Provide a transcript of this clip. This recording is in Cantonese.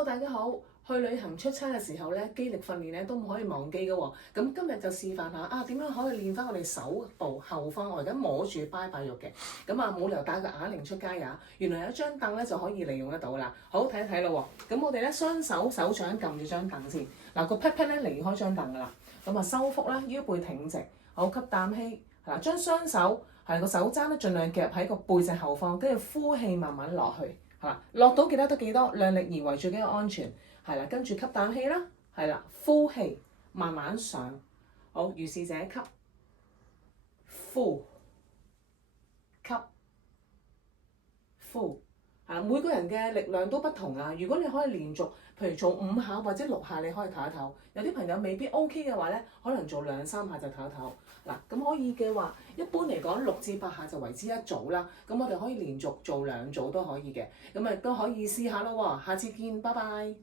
Hello，大家好。去旅行出差嘅時候咧，肌力訓練咧都唔可以忘記嘅喎。咁今日就示範下點樣可以練翻我哋手部後方。我而家摸住拜拜肉嘅，咁冇理由帶個啞鈴出街呀。原來有張凳咧就可以利用得到啦。好，睇一睇咯喎。咁我哋咧雙手手掌撳住張凳先。嗱，個 pat pat 咧離開張凳噶啦。咁收腹啦，腰背挺直。好，吸啖氣。係啦，將雙手個手踭咧盡量夾喺個背脊後方，跟住呼氣慢慢落去。係啦，落到幾多得幾多，量力而為最緊要安全。係啦，跟住吸啖氣啦，係啦，呼氣慢慢上。好，如是者吸，呼，吸，呼。係啦，每個人嘅力量都不同啊。如果你可以連續，譬如做5下或者6下，你可以唞一唞。有啲朋友未必 OK 嘅話咧，可能做2、3下就唞一唞。嗱，咁可以嘅話，一般嚟講6至8下就為之一組啦。咁我哋可以連續做2組都可以嘅。咁都可以試下咯喎。下次見，拜拜。